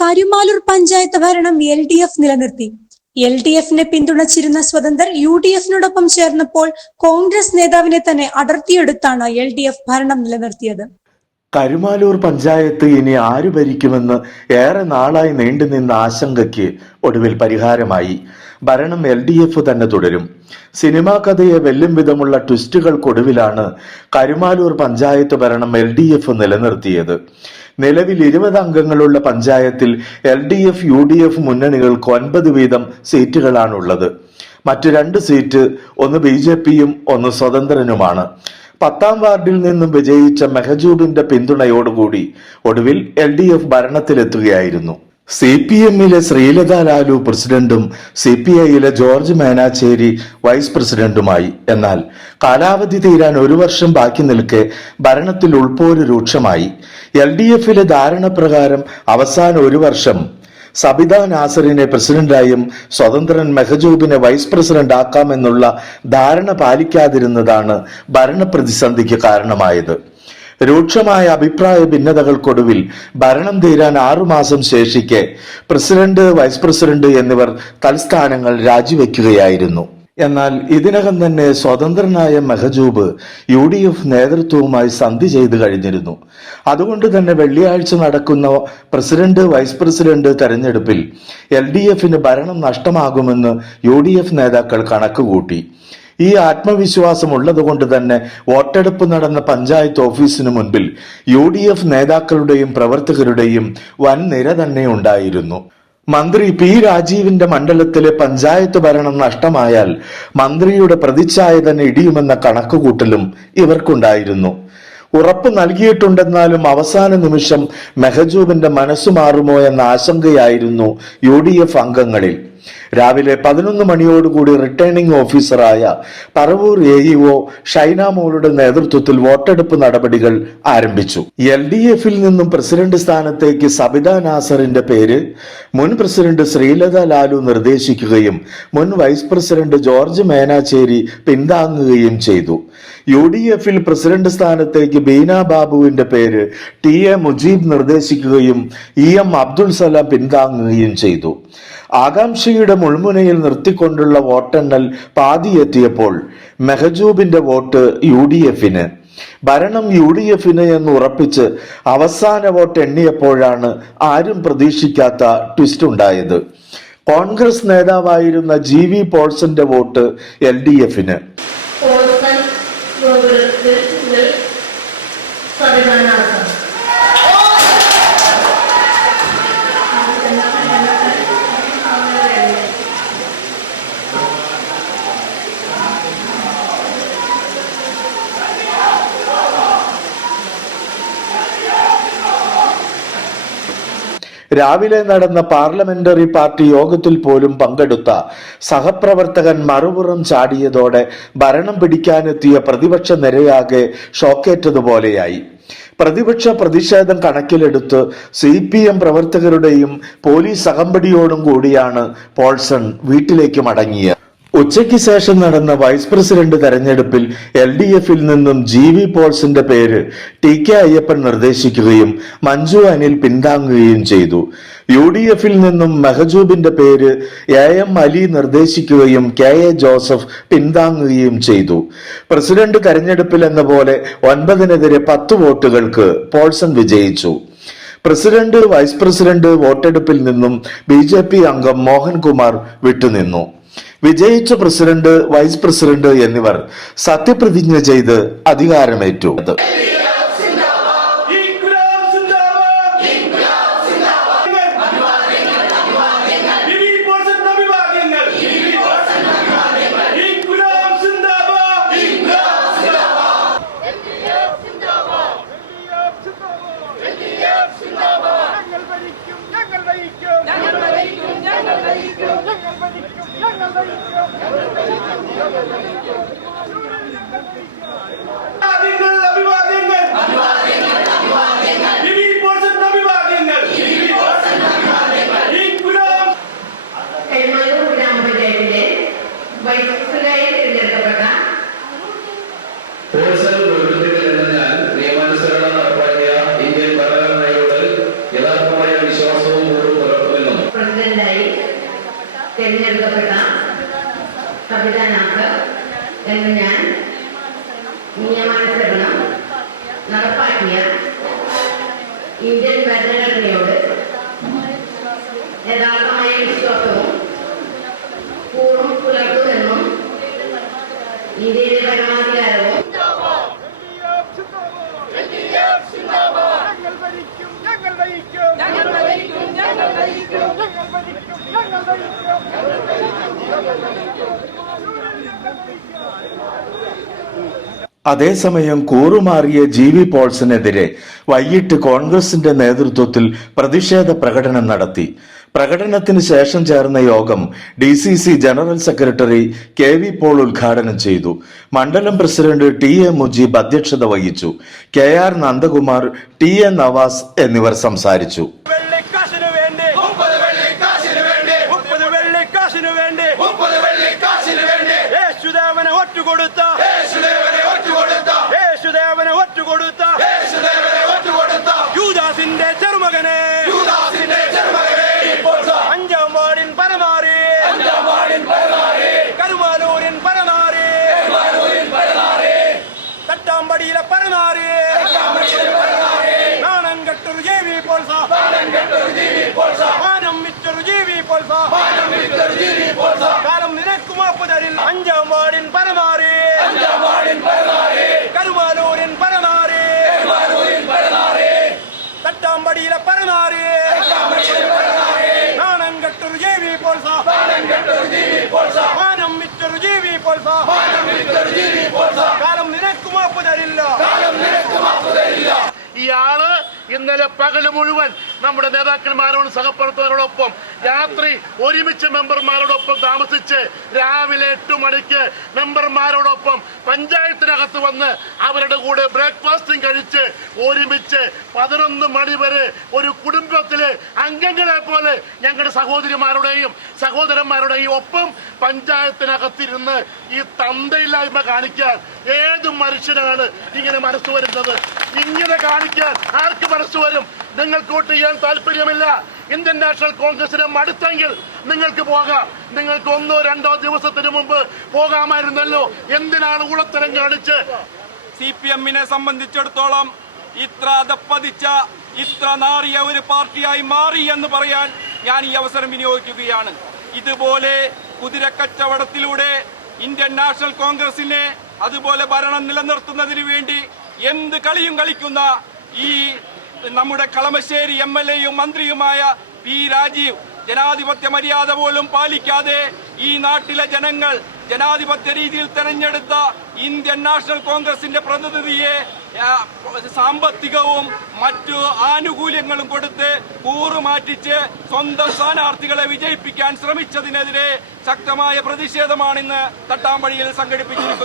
കരുമാലൂർ പഞ്ചായത്ത് ഭരണം L D F നിലനിർത്തി. L D എഫിനെ പിന്തുണച്ചിരുന്ന സ്വതന്ത്രർ യു ഡി എഫിനോടൊപ്പം ചേർന്നപ്പോൾ കോൺഗ്രസ് നേതാവിനെ തന്നെ അടർത്തിയെടുത്താണ് എൽ ഡി എഫ് ഭരണം നിലനിർത്തിയത്. കരുമാലൂർ പഞ്ചായത്ത് ഇനി ആര് ഭരിക്കുമെന്ന് ഏറെ നാളായി നീണ്ടുനിന്ന ആശങ്കയ്ക്ക് ഒടുവിൽ പരിഹാരമായി. ഭരണം എൽ ഡി എഫ് തന്നെ തുടരും. സിനിമാ കഥയെ വെല്ലും വിധമുള്ള ട്വിസ്റ്റുകൾക്കൊടുവിലാണ് കരുമാലൂർ പഞ്ചായത്ത് ഭരണം എൽ ഡി എഫ് നിലനിർത്തിയത്. നിലവിൽ ഇരുപത് അംഗങ്ങളുള്ള പഞ്ചായത്തിൽ L D F U D F മുന്നണികൾക്ക് ഒൻപത് വീതം സീറ്റുകളാണുള്ളത്. മറ്റു രണ്ട് സീറ്റ് ഒന്ന് ബി ജെ പിയും ഒന്ന് സ്വതന്ത്രനുമാണ്. പത്താം വാർഡിൽ നിന്നും വിജയിച്ച മെഹജൂബിന്റെ പിന്തുണയോടുകൂടി ഒടുവിൽ എൽ ഡി എഫ് ഭരണത്തിലെത്തുകയായിരുന്നു. സി പി എമ്മിലെ ശ്രീലത ലാലു പ്രസിഡന്റും സി പി ഐയിലെ ജോർജ് മേനാച്ചേരി വൈസ് പ്രസിഡന്റുമായി. എന്നാൽ കാലാവധി തീരാൻ ഒരു വർഷം ബാക്കി നിൽക്കെ ഭരണത്തിൽ ഉൾപ്പോര് രൂക്ഷമായി. എൽ ഡി എഫിലെ ധാരണ പ്രകാരം അവസാന ഒരു വർഷം സബിത നാസറിനെ പ്രസിഡന്റായും സ്വതന്ത്രൻ മെഹജൂബിനെ വൈസ് പ്രസിഡന്റ് ആക്കാമെന്നുള്ള ധാരണ പാലിക്കാതിരുന്നതാണ് ഭരണപ്രതിസന്ധിക്ക് കാരണമായത്. രൂക്ഷമായ അഭിപ്രായ ഭിന്നതകൾക്കൊടുവിൽ ഭരണം തീരാൻ ആറുമാസം ശേഷിക്കെ പ്രസിഡന്റ് വൈസ് പ്രസിഡന്റ് എന്നിവർ തൽസ്ഥാനങ്ങൾ രാജിവെക്കുകയായിരുന്നു. എന്നാൽ ഇതിനകം തന്നെ സ്വതന്ത്രനായ മെഹജൂബ് യു ഡി എഫ് നേതൃത്വവുമായി സന്ധി ചെയ്തു കഴിഞ്ഞിരുന്നു. അതുകൊണ്ട് തന്നെ വെള്ളിയാഴ്ച നടക്കുന്ന പ്രസിഡന്റ് വൈസ് പ്രസിഡന്റ് തെരഞ്ഞെടുപ്പിൽ എൽ ഡി എഫിന് ഭരണം നഷ്ടമാകുമെന്ന് യു ഡി എഫ് നേതാക്കൾ കണക്കുകൂട്ടി. ഈ ആത്മവിശ്വാസം ഉള്ളതുകൊണ്ട് തന്നെ വോട്ടെടുപ്പ് നടന്ന പഞ്ചായത്ത് ഓഫീസിന് മുൻപിൽ യു ഡി എഫ് നേതാക്കളുടെയും പ്രവർത്തകരുടെയും വൻ നിര തന്നെ ഉണ്ടായിരുന്നു. മന്ത്രി പി രാജീവിന്റെ മണ്ഡലത്തിലെ പഞ്ചായത്ത് ഭരണം നഷ്ടമായാൽ മന്ത്രിയുടെ പ്രതിച്ഛായ തന്നെ ഇടിയുമെന്ന കണക്കുകൂട്ടലും ഇവർക്കുണ്ടായിരുന്നു. ഉറപ്പ് നൽകിയിട്ടുണ്ടെന്നാലും അവസാന നിമിഷം മെഹജൂബിന്റെ മനസ്സു മാറുമോ എന്ന ആശങ്കയായിരുന്നു യു ഡി എഫ് അംഗങ്ങളിൽ. രാവിലെ പതിനൊന്ന് മണിയോടുകൂടി റിട്ടേണിംഗ് ഓഫീസറായ പറവൂർ എ ഇഒ ഷൈനാമോളുടെ നേതൃത്വത്തിൽ വോട്ടെടുപ്പ് നടപടികൾ ആരംഭിച്ചു. എൽ ഡി എഫിൽ നിന്നും പ്രസിഡന്റ് സ്ഥാനത്തേക്ക് സബിത നാസറിന്റെ പേര് മുൻ പ്രസിഡന്റ് ശ്രീലത ലാലു നിർദ്ദേശിക്കുകയും മുൻ വൈസ് പ്രസിഡന്റ് ജോർജ് മേനാച്ചേരി പിന്താങ്ങുകയും ചെയ്തു. യു ഡി എഫിൽ പ്രസിഡന്റ് സ്ഥാനത്തേക്ക് ബീന ബാബുവിന്റെ പേര് ടി എ മുജീബ് നിർദ്ദേശിക്കുകയും ഇ എം അബ്ദുൾ സലാം പിന്താങ്ങുകയും ചെയ്തു. ആകാംക്ഷയുടെ മുൾമുനയിൽ നിർത്തിക്കൊണ്ടുള്ള വോട്ടെണ്ണൽ പാതിയെത്തിയപ്പോൾ മെഹജൂബിന്റെ വോട്ട് യു ഡി എഫിന് ഭരണം യു ഡി എഫിന് എന്ന് ഉറപ്പിച്ച് അവസാന വോട്ട് എണ്ണിയപ്പോഴാണ് ആരും പ്രതീക്ഷിക്കാത്ത ട്വിസ്റ്റ് ഉണ്ടായത്. കോൺഗ്രസ് നേതാവായിരുന്ന ജി വി പോൾസന്റെ വോട്ട് എൽ ഡി എഫിന്. രാവിലെ നടന്ന പാർലമെന്ററി പാർട്ടി യോഗത്തിൽ പോലും പങ്കെടുത്ത സഹപ്രവർത്തകൻ മറുപുറം ചാടിയതോടെ ഭരണം പിടിക്കാനെത്തിയ പ്രതിപക്ഷ നിരയാകെ ഷോക്കേറ്റതുപോലെയായി. പ്രതിപക്ഷ പ്രതിഷേധം കണക്കിലെടുത്ത് സി പി എം പ്രവർത്തകരുടെയും പോലീസ് അകമ്പടിയോടും കൂടിയാണ് പോൾസൺ വീട്ടിലേക്ക് മടങ്ങിയത്. ഉച്ചയ്ക്ക് ശേഷം നടന്ന വൈസ് പ്രസിഡന്റ് തെരഞ്ഞെടുപ്പിൽ എൽ ഡി എഫിൽ നിന്നും ജി വി പോൾസിന്റെ പേര് ടി കെ അയ്യപ്പൻ നിർദ്ദേശിക്കുകയും മഞ്ജു അനിൽ പിന്താങ്ങുകയും ചെയ്തു. യു ഡി എഫിൽ നിന്നും മെഹജൂബിന്റെ പേര് എ എം അലി നിർദ്ദേശിക്കുകയും കെ എ ജോസഫ് പിന്താങ്ങുകയും ചെയ്തു. പ്രസിഡന്റ് തെരഞ്ഞെടുപ്പിൽ എന്ന പോലെ ഒൻപതിനെതിരെ പത്ത് വോട്ടുകൾക്ക് പോൾസൺ വിജയിച്ചു. പ്രസിഡന്റ് വൈസ് പ്രസിഡന്റ് വോട്ടെടുപ്പിൽ നിന്നും ബി അംഗം മോഹൻകുമാർ വിട്ടുനിന്നു. വിജയിച്ച പ്രസിഡന്റ് വൈസ് പ്രസിഡന്റ് എന്നിവർ സത്യപ്രതിജ്ഞ ചെയ്ത് അധികാരമേറ്റു ഇൻക്ലാബ് സിന്ദാബാദ് ഇൻക്ലാബ് സിന്ദാബാദ് അഭിവാദ്യങ്ങൾ ലിവി പോൾസൺ അഭിവാദ്യങ്ങൾ ലിവി പോൾസൺ അഭിവാദ്യങ്ങൾ ഇൻക്ലാബ് സിന്ദാബാദ് ഇൻക്ലാബ് സിന്ദാബാദ് ഞങ്ങൾ ഭരിക്കും ഞങ്ങൾ നയിക്കും ഞങ്ങൾ ഭരിക്കും ഞങ്ങൾ നയിക്കും ഞങ്ങൾ ഭരിക്കും ഞങ്ങൾ നയിക്കും അഭിവാദ്യങ്ങൾ അഭിവാദ്യങ്ങൾ ലിവി പോൾസൺ അഭിവാദ്യങ്ങൾ ലിവി പോൾസൺ അഭിവാദ്യങ്ങൾ ഇൻക്ലാബ് കൈമാലൂർ ഗ്രാമപഞ്ചായത്തിലെ വൈസ് പ്രസിഡന്റായി തിരഞ്ഞെടുക്കപ്പെട്ട പോൾസൽ പ്രകൃതികൾ എന്നതിനാൽ നിയമാനുസരണം നടപ്പാക്കിയ ഇന്ത്യൻ ഭരണഘടനയോട് യഥാർത്ഥമായ വിശ്വാസവും പൂർവ തിരഞ്ഞെടുക്കപ്പെട്ട സംവിധാനാംഗം എന്ന് ഞാൻ നിയമാനുസരണം നടപ്പാക്കിയ ഇന്ത്യൻ ഭരണഘടനയോട് യഥാർത്ഥമായ വിശ്വാസവും പൂർവം പുലർത്തുമെന്നും ഇന്ത്യയിലെ പരമാധികാരവും ഞങ്ങൾ ഭരിക്കും ഞങ്ങൾ നയിക്കും ഞങ്ങൾ ഭരിക്കും ഞങ്ങൾ നയിക്കും ഞങ്ങൾ ഭരിക്കും ഞങ്ങൾ നയിക്കും അതേസമയം കൂറുമാറിയ ജി വി പോൾസിനെതിരെ വൈകിട്ട് കോൺഗ്രസിന്റെ നേതൃത്വത്തിൽ പ്രതിഷേധ പ്രകടനം നടത്തി. പ്രകടനത്തിന് ശേഷം ചേർന്ന യോഗം D C C general secretary K V Paul ഉദ്ഘാടനം ചെയ്തു. മണ്ഡലം പ്രസിഡന്റ് ടി എ മുജീബ് അധ്യക്ഷത വഹിച്ചു. K R Nandakumar T A Navas എന്നിവർ സംസാരിച്ചു. రుజీవి పోల్సా మానం మిచ్చరు జీవి పోల్సా మానం மிக்கரு ஜீவி போல்சா. காலம் நினைக்கும் ஆப்புதரில் அஞ்சமாடின் பரமாறி. அஞ்சமாடின் பரமாறி. கருமாலூரின் பரமாறி. கருமாலூரின் பரமாறி. தட்டாம்படியில பரமாறி. தட்டாம்படியில பரமாறி. நாணங்கட்டூர் ஜீவி போல்சா. நாணங்கட்டூர் ஜீவி போல்சா. மானம் மிச்சரு ஜீவி போல்சா. மானம் மிக்கரு ஜீவி ഇന്നലെ പകൽ മുഴുവൻ നമ്മുടെ നേതാക്കന്മാരോടും സഹപ്രവർത്തകരോടൊപ്പം രാത്രി ഒരുമിച്ച് മെമ്പർമാരോടൊപ്പം താമസിച്ച് രാവിലെ എട്ട് മണിക്ക് മെമ്പർമാരോടൊപ്പം പഞ്ചായത്തിനകത്ത് വന്ന് അവരുടെ കൂടെ ബ്രേക്ക്ഫാസ്റ്റും കഴിച്ച് ഒരുമിച്ച് പതിനൊന്ന് മണി വരെ ഒരു കുടുംബത്തിലെ അംഗങ്ങളെ പോലെ ഞങ്ങളുടെ സഹോദരിമാരുടെയും സഹോദരന്മാരുടെയും ഒപ്പം പഞ്ചായത്തിനകത്തിരുന്ന് ഈ തന്തയില്ലായ്മ കാണിക്കാൻ ഏത് മനുഷ്യനാണ് ഇങ്ങനെ മനസ്സ് വരുന്നത്? ഇങ്ങനെ കാണിക്കാൻ ആർക്ക് മനസ്സ് വരും? നിങ്ങൾക്ക് വോട്ട് ചെയ്യാൻ താല്പര്യമില്ല. ഇന്ത്യൻ നാഷണൽ കോൺഗ്രസിനെ മടുത്തെങ്കിൽ നിങ്ങൾക്ക് പോകാം. നിങ്ങൾക്ക് ഒന്നോ രണ്ടോ ദിവസത്തിന് മുമ്പ് പോകാമായിരുന്നല്ലോ. എന്തിനാണ് ഉളത്തരം കാണിച്ച്? സി പി എമ്മിനെ സംബന്ധിച്ചിടത്തോളം ഇത്ര അതപ്പതിച്ച ഇത്ര നാറിയ ഒരു പാർട്ടിയായി മാറി എന്ന് പറയാൻ ഞാൻ ഈ അവസരം വിനിയോഗിക്കുകയാണ്. ഇതുപോലെ കുതിരക്കച്ചവടത്തിലൂടെ ഇന്ത്യൻ നാഷണൽ കോൺഗ്രസിനെ അതുപോലെ ഭരണം നിലനിർത്തുന്നതിന് വേണ്ടി എന്ത് കളിയും കളിക്കുന്ന ഈ നമ്മുടെ കളമശ്ശേരി എം എൽ എയും മന്ത്രിയുമായ പി രാജീവ്. ജനാധിപത്യ മര്യാദ പോലും പാലിക്കാതെ ഈ നാട്ടിലെ ജനങ്ങൾ ജനാധിപത്യ രീതിയിൽ തെരഞ്ഞെടുത്ത ഇന്ത്യൻ നാഷണൽ കോൺഗ്രസിന്റെ പ്രതിനിധിയെ സാമ്പത്തികവും മറ്റു ആനുകൂല്യങ്ങളും കൊടുത്ത് കൂറുമാറ്റിച്ച് സ്വന്തം സ്ഥാനാർത്ഥികളെ വിജയിപ്പിക്കാൻ ശ്രമിച്ചതിനെതിരെ ശക്തമായ പ്രതിഷേധമാണ് ഇന്ന് തട്ടാമ്പഴിയിൽ സംഘടിപ്പിച്ചിരിക്കുന്നത്.